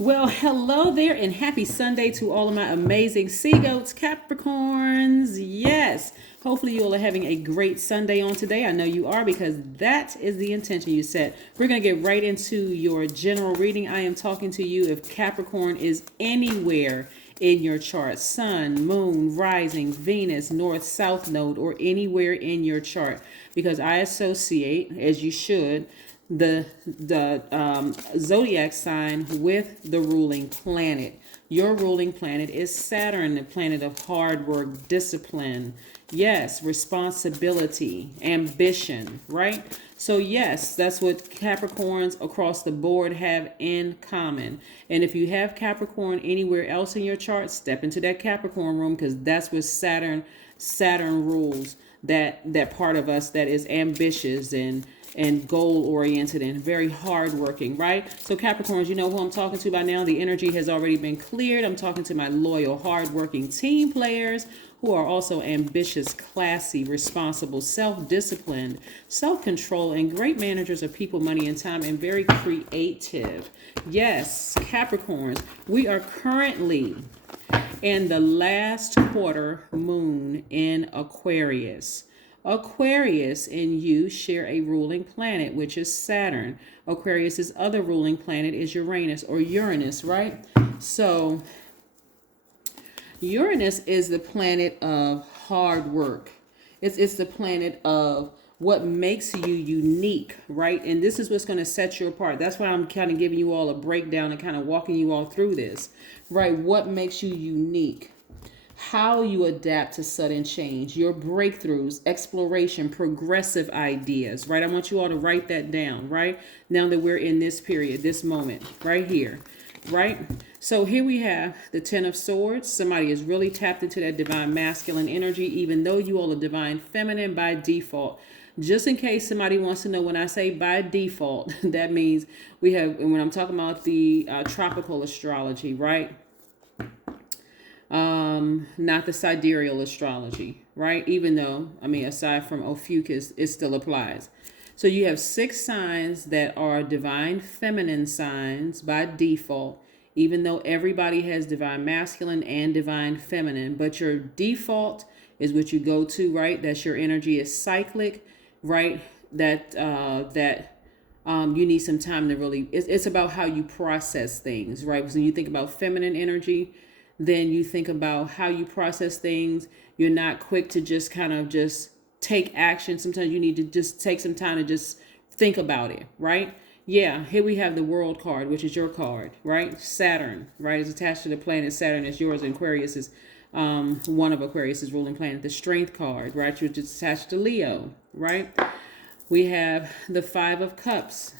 Well, hello there, and happy Sunday to all of my amazing sea goats, Capricorns. Yes, hopefully you all are having a great Sunday on today. I know you are because that is the intention you set. We're going to get right into your general reading. I am talking to you if Capricorn is anywhere in your chart: sun, moon, rising, Venus, north, south node, or anywhere in your chart, because I associate, as you should, the zodiac sign with the ruling planet. Your ruling planet is Saturn, the planet of hard work, discipline, yes, responsibility, ambition, right? So yes, that's what Capricorns across the board have in common. And if you have Capricorn anywhere else in your chart, step into that Capricorn room, because that's where Saturn rules that part of us that is ambitious and goal oriented and very hardworking, right? So Capricorns, you know who I'm talking to by now. The energy has already been cleared. I'm talking to my loyal, hardworking team players who are also ambitious, classy, responsible, self-disciplined, self-control, and great managers of people, money, and time, and very creative. Yes, Capricorns, we are currently in the last quarter moon in Aquarius. Aquarius and you share a ruling planet, which is Saturn. Aquarius's other ruling planet is Uranus, right? So Uranus is the planet of hard work. It's the planet of what makes you unique, right? And this is what's going to set you apart. That's why I'm kind of giving you all a breakdown and kind of walking you all through this, right? What makes you unique? How you adapt to sudden change, your breakthroughs, exploration, progressive ideas, right? I want you all to write that down, right? Now that we're in this period, this moment, right here, right? So here we have the Ten of Swords. Somebody is really tapped into that divine masculine energy, even though you all are divine feminine by default. Just in case somebody wants to know, when I say by default, that means we have, and when I'm talking about the tropical astrology, right? Not the sidereal astrology, right? Even though, I mean, aside from Ophiuchus, it still applies. So you have 6 signs that are divine feminine signs by default, even though everybody has divine masculine and divine feminine, but your default is what you go to, right? That's your energy is cyclic, right? You need some time to really, it's about how you process things, right? So when you think about feminine energy, then you think about how you process things. You're not quick to just kind of just take action. Sometimes you need to just take some time to just think about it, right? Yeah, here we have the World card, which is your card, right? Saturn, right, is attached to the planet Saturn. Is yours, and Aquarius is one of Aquarius's ruling planet. The Strength card, right, which is attached to Leo, right? We have the Five of Cups.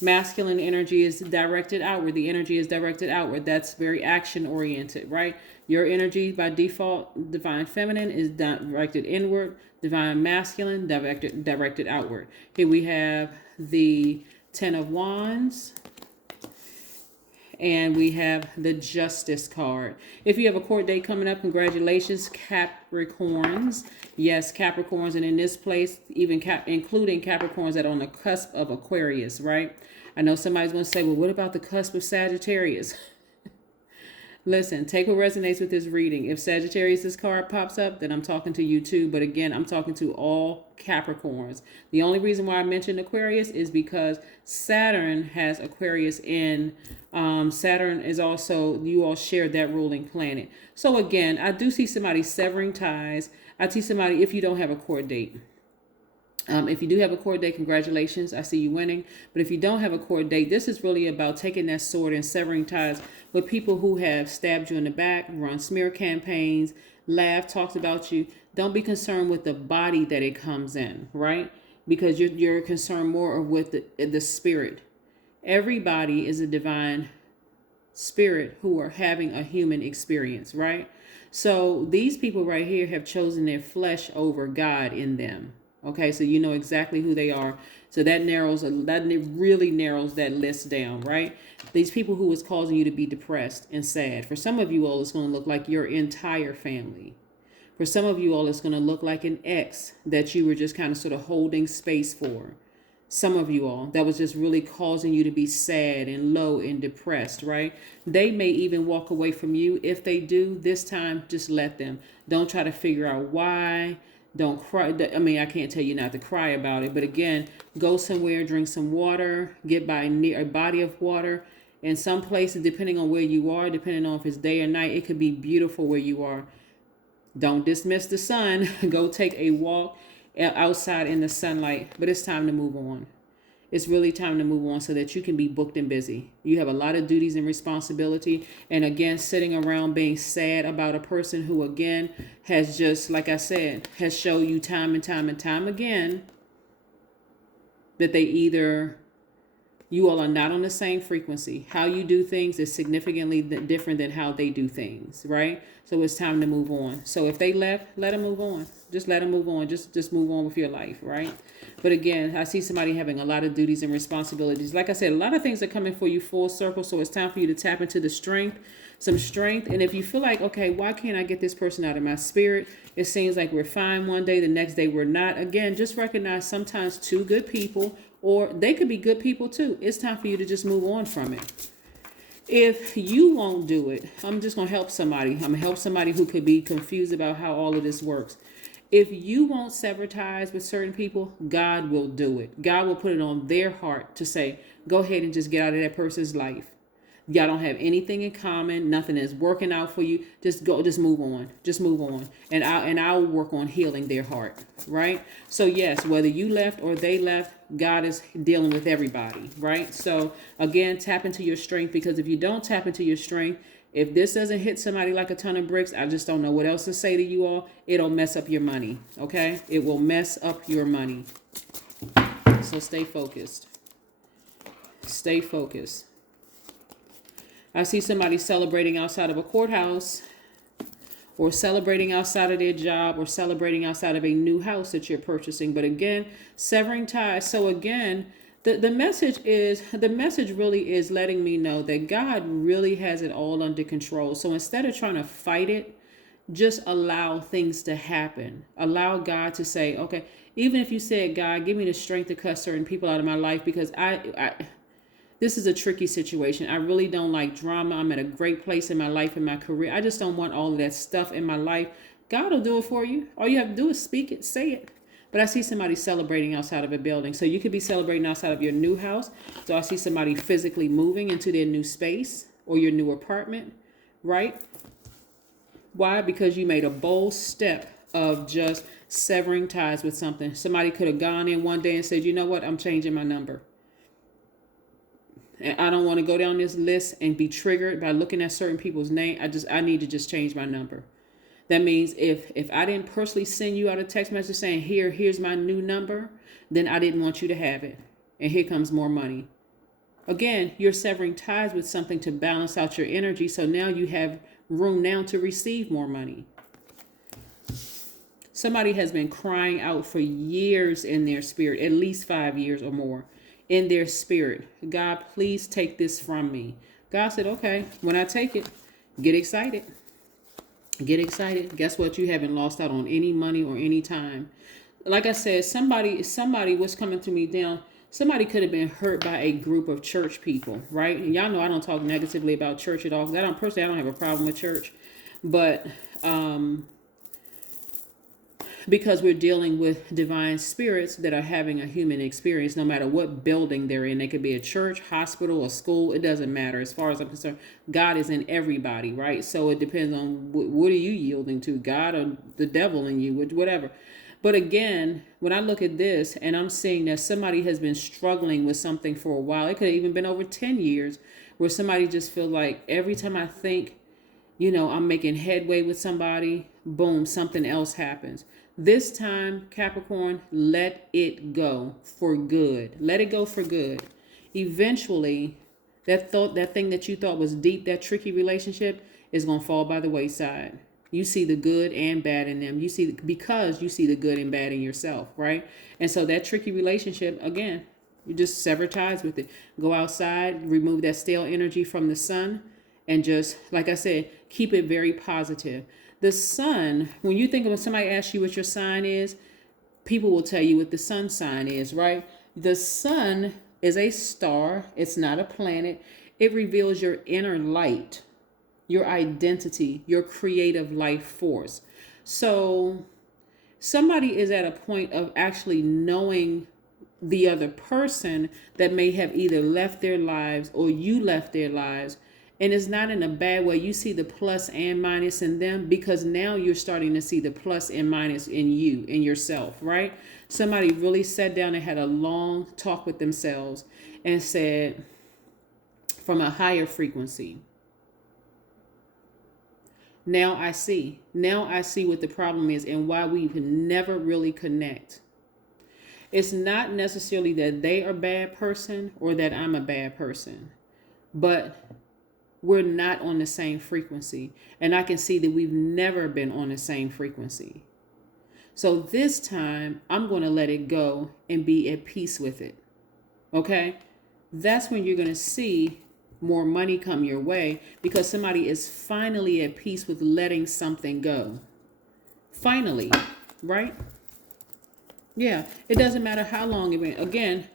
Masculine energy is directed outward. The energy is directed outward. That's very action oriented, right? Your energy by default, divine feminine, is directed inward. Divine masculine, directed outward. Here we have the Ten of Wands. And we have the Justice card. If you have a court date coming up, congratulations, Capricorns. Yes, Capricorns, and in this place, even including Capricorns that are on the cusp of Aquarius, right? I know somebody's going to say, well, what about the cusp of Sagittarius? Listen, take what resonates with this reading. If Sagittarius' card pops up, then I'm talking to you too. But again, I'm talking to all Capricorns. The only reason why I mentioned Aquarius is because Saturn has Aquarius in. Saturn is also, you all share that ruling planet. So again, I do see somebody severing ties. I see somebody, if you don't have a court date. If you do have a court date, congratulations. I see you winning. But if you don't have a court date, this is really about taking that sword and severing ties with people who have stabbed you in the back, run smear campaigns, laughed, talked about you. Don't be concerned with the body that it comes in, right? Because you're concerned more with the spirit. Everybody is a divine spirit who are having a human experience, right? So these people right here have chosen their flesh over God in them. Okay, so you know exactly who they are. So that really narrows that list down, right? These people who is causing you to be depressed and sad. For some of you all, it's going to look like your entire family. For some of you all, it's going to look like an ex that you were just kind of sort of holding space for. Some of you all, that was just really causing you to be sad and low and depressed, right? They may even walk away from you. If they do, this time, just let them. Don't try to figure out why. Don't cry. I mean, I can't tell you not to cry about it, but again, go somewhere, drink some water, get by near a body of water. In some places, depending on where you are, depending on if it's day or night, it could be beautiful where you are. Don't dismiss the sun. Go take a walk outside in the sunlight, but it's time to move on. It's really time to move on so that you can be booked and busy. You have a lot of duties and responsibility. And again, sitting around being sad about a person who, again, has just, like I said, has shown you time and time and time again that they either, you all are not on the same frequency. How you do things is significantly different than how they do things, right? So it's time to move on. So if they left, let them move on. Just let them move on. Just move on with your life, right? But again, I see somebody having a lot of duties and responsibilities. Like I said, a lot of things are coming for you full circle. So it's time for you to tap into the strength, some strength. And if you feel like, okay, why can't I get this person out of my spirit? It seems like we're fine one day, the next day we're not. Again, just recognize sometimes two good people, or they could be good people too. It's time for you to just move on from it. If you won't do it, I'm just going to help somebody. I'm going to help somebody who could be confused about how all of this works. If you won't sever ties with certain people, God will do it. God will put it on their heart to say, go ahead and just get out of that person's life. Y'all don't have anything in common. Nothing is working out for you. Just move on. Just move on. And I'll work on healing their heart. Right? So yes, whether you left or they left, God is dealing with everybody. Right? So again, tap into your strength, because if you don't tap into your strength, if this doesn't hit somebody like a ton of bricks, I just don't know what else to say to you all. It'll mess up your money. Okay? It will mess up your money. So stay focused. Stay focused. I see somebody celebrating outside of a courthouse, or celebrating outside of their job, or celebrating outside of a new house that you're purchasing. But again, severing ties. So again, the message really is letting me know that God really has it all under control. So instead of trying to fight it, just allow things to happen. Allow God to say, okay, even if you said, God, give me the strength to cut certain people out of my life, because this is a tricky situation. I really don't like drama. I'm at a great place in my life, in my career. I just don't want all of that stuff in my life. God will do it for you. All you have to do is speak it, say it. But I see somebody celebrating outside of a building. So you could be celebrating outside of your new house. So I see somebody physically moving into their new space or your new apartment, right? Why? Because you made a bold step of just severing ties with something. Somebody could have gone in one day and said, you know what? I'm changing my number. And I don't want to go down this list and be triggered by looking at certain people's name. I need to just change my number. That means if I didn't personally send you out a text message saying, here's my new number, then I didn't want you to have it. And here comes more money. Again, you're severing ties with something to balance out your energy. So now you have room now to receive more money. Somebody has been crying out for years in their spirit, at least 5 years or more. In their spirit, God, please take this from me. God said, okay, when I take it, get excited. Get excited. Guess what? You haven't lost out on any money or any time. Like I said, somebody was coming to me down. Somebody could have been hurt by a group of church people, right? And y'all know I don't talk negatively about church at all. I don't have a problem with church. But because we're dealing with divine spirits that are having a human experience, no matter what building they're in. They could be a church, hospital, a school. It doesn't matter. As far as I'm concerned, God is in everybody, right? So it depends on what are you yielding to, God or the devil in you, whatever. But again, when I look at this and I'm seeing that somebody has been struggling with something for a while, it could have even been over 10 years, where somebody just feels like every time I think, I'm making headway with somebody, boom, something else happens. This time, Capricorn, let it go for good. Let it go for good. Eventually, that thing that you thought was deep, that tricky relationship, is going to fall by the wayside. You see the good and bad in them. Because you see the good and bad in yourself, right? And so that tricky relationship, again, you just sever ties with it. Go outside, remove that stale energy from the sun, and just, like I said, keep it very positive. The sun, when you think of when somebody asks you what your sign is, people will tell you what the sun sign is, right? The sun is a star, it's not a planet. It reveals your inner light, your identity, your creative life force. So somebody is at a point of actually knowing the other person that may have either left their lives or you left their lives. And it's not in a bad way. You see the plus and minus in them because now you're starting to see the plus and minus in you, in yourself, right? Somebody really sat down and had a long talk with themselves and said, from a higher frequency, now I see. Now I see what the problem is and why we can never really connect. It's not necessarily that they are a bad person or that I'm a bad person, but we're not on the same frequency. And I can see that we've never been on the same frequency. So this time I'm going to let it go and be at peace with it. Okay? That's when you're going to see more money come your way because somebody is finally at peace with letting something go. Finally, right? Yeah, it doesn't matter how long it went. Again,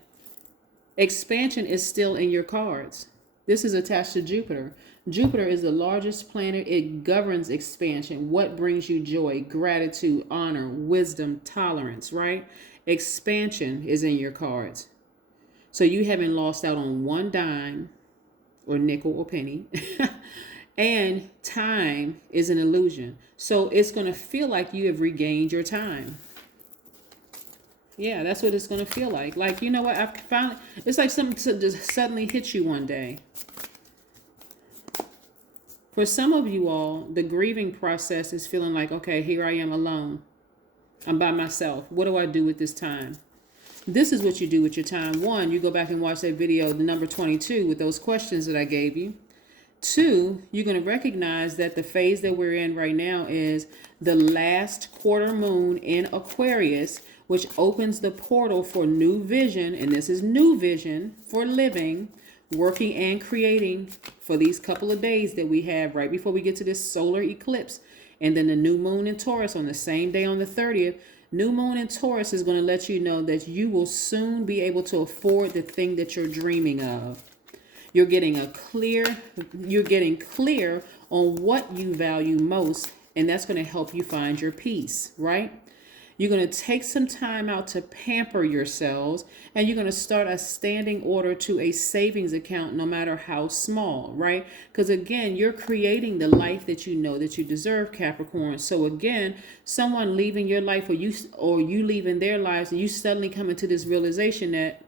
expansion is still in your cards. This is attached to Jupiter. Jupiter is the largest planet. It governs expansion. What brings you joy, gratitude, honor, wisdom, tolerance, right? Expansion is in your cards. So you haven't lost out on one dime or nickel or penny. And time is an illusion. So it's going to feel like you have regained your time. Yeah, that's what it's going to feel like. Like, you know what? I found it's like something to just suddenly hit you one day. For some of you all, the grieving process is feeling like, okay, here I am alone. I'm by myself. What do I do with this time? This is what you do with your time. One, you go back and watch that video, the number 22, with those questions that I gave you. Two, you're going to recognize that the phase that we're in right now is the last quarter moon in Aquarius, which opens the portal for new vision. And this is new vision for living, working and creating for these couple of days that we have right before we get to this solar eclipse. And then the new moon in Taurus on the same day on the 30th. New moon in Taurus is going to let you know that you will soon be able to afford the thing that you're dreaming of. You're getting clear on what you value most, and that's going to help you find your peace, right? You're going to take some time out to pamper yourselves, and you're going to start a standing order to a savings account, no matter how small, right? Because again, you're creating the life that you know that you deserve, Capricorn. So again, someone leaving your life or you leaving their lives, and you suddenly come into this realization that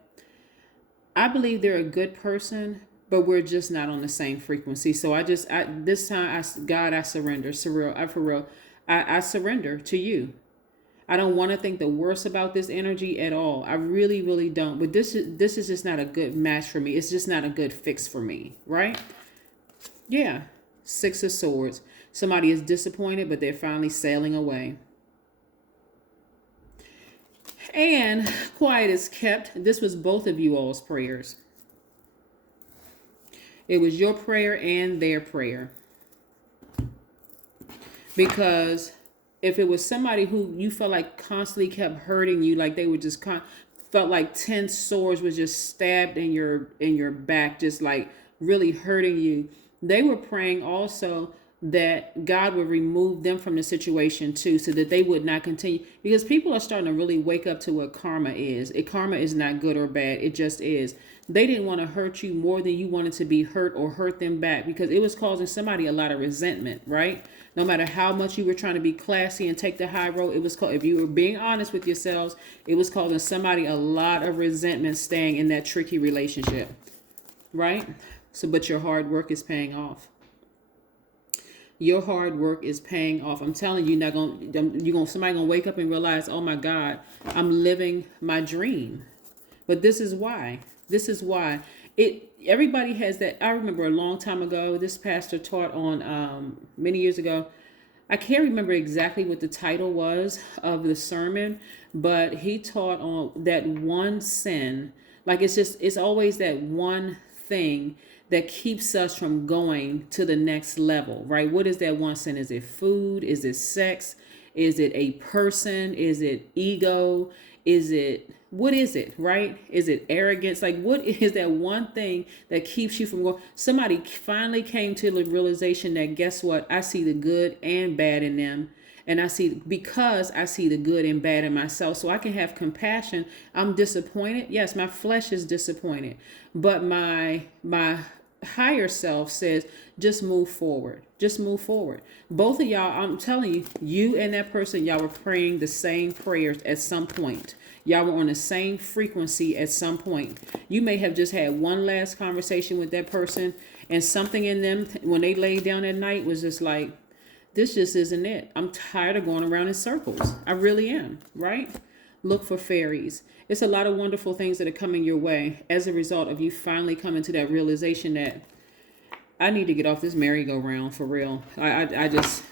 I believe they're a good person, but we're just not on the same frequency. So this time, God, I surrender. I surrender to you. I don't want to think the worst about this energy at all. I really, really don't. But this is just not a good match for me. It's just not a good fix for me, right? Yeah. Six of Swords. Somebody is disappointed, but they're finally sailing away. And quiet is kept. This was both of you all's prayers. It was your prayer and their prayer. Because if it was somebody who you felt like constantly kept hurting you, like they were just felt like 10 swords was just stabbed in your back, just like really hurting you, they were praying also that God would remove them from the situation too, so that they would not continue. Because people are starting to really wake up to what karma is. Karma is not good or bad. It just is. They didn't want to hurt you more than you wanted to be hurt or hurt them back, because it was causing somebody a lot of resentment, right? No matter how much you were trying to be classy and take the high road, if you were being honest with yourselves, it was causing somebody a lot of resentment staying in that tricky relationship, right? So, but your hard work is paying off. Your hard work is paying off. I'm telling you, somebody gonna wake up and realize, oh my God, I'm living my dream. But this is why. Everybody has that. I remember a long time ago, this pastor taught on many years ago. I can't remember exactly what the title was of the sermon, but he taught on that one sin. Like it's always that one thing that keeps us from going to the next level, right? What is that one sin? Is it food? Is it sex? Is it a person? Is it ego? Is it, what is it, right? Is it arrogance? Like, what is that one thing that keeps you from going? Somebody finally came to the realization that, guess what? I see the good and bad in them. And because I see the good and bad in myself, so I can have compassion. I'm disappointed. Yes, my flesh is disappointed, but my higher self says, just move forward. Just move forward. Both of y'all, I'm telling you, you and that person, y'all were praying the same prayers at some point. Y'all were on the same frequency at some point. You may have just had one last conversation with that person, and something in them, when they laid down at night, was just like, this just isn't it. I'm tired of going around in circles. I really am, right? Look for fairies. It's a lot of wonderful things that are coming your way as a result of you finally coming to that realization that I need to get off this merry-go-round for real. I just,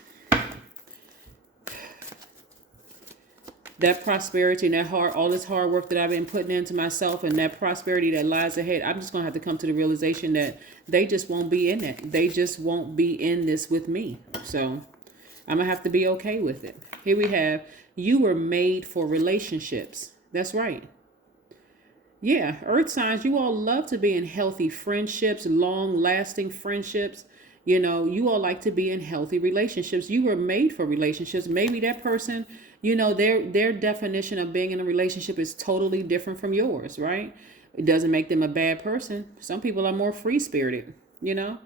that prosperity and all this hard work that I've been putting into myself, and that prosperity that lies ahead, I'm just going to have to come to the realization that they just won't be in it. They just won't be in this with me. So I'm going to have to be okay with it. Here we have, you were made for relationships. That's right. Yeah, earth signs, you all love to be in healthy friendships, long-lasting friendships. You know, you all like to be in healthy relationships. You were made for relationships. Maybe that person, you know, their definition of being in a relationship is totally different from yours, right? It doesn't make them a bad person. Some people are more free-spirited, you know.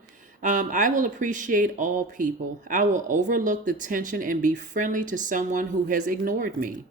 I will appreciate all people. I will overlook the tension and be friendly to someone who has ignored me.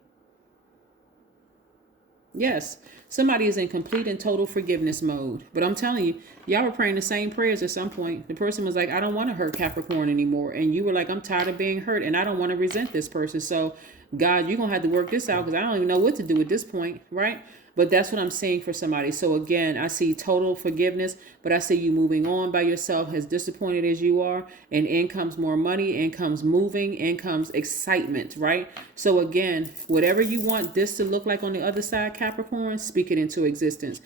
Yes, somebody is in complete and total forgiveness mode. But I'm telling you, y'all were praying the same prayers at some point. The person was like, I don't want to hurt Capricorn anymore. And you were like, I'm tired of being hurt and I don't want to resent this person. So, God, you're going to have to work this out because I don't even know what to do at this point, right? But that's what I'm seeing for somebody. So again, I see total forgiveness, but I see you moving on by yourself, as disappointed as you are. And in comes more money, in comes moving, in comes excitement, right? So again, whatever you want this to look like on the other side, Capricorn, speak it into existence.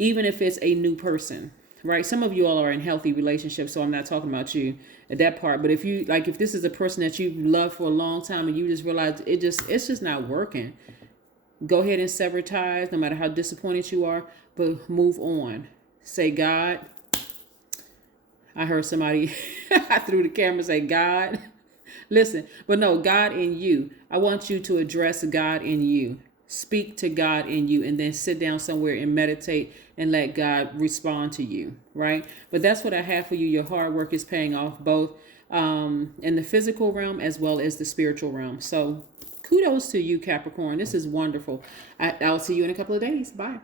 Even if it's a new person, right? Some of you all are in healthy relationships, so I'm not talking about you at that part. But if this is a person that you've loved for a long time and you just realize it's just not working, go ahead and sever ties, no matter how disappointed you are, but move on. Say, God, I heard somebody through the camera say, God, listen, but no, God in you. I want you to address God in you. Speak to God in you, and then sit down somewhere and meditate and let God respond to you, right? But that's what I have for you. Your hard work is paying off, both in the physical realm as well as the spiritual realm. So kudos to you, Capricorn. This is wonderful. I'll see you in a couple of days. Bye.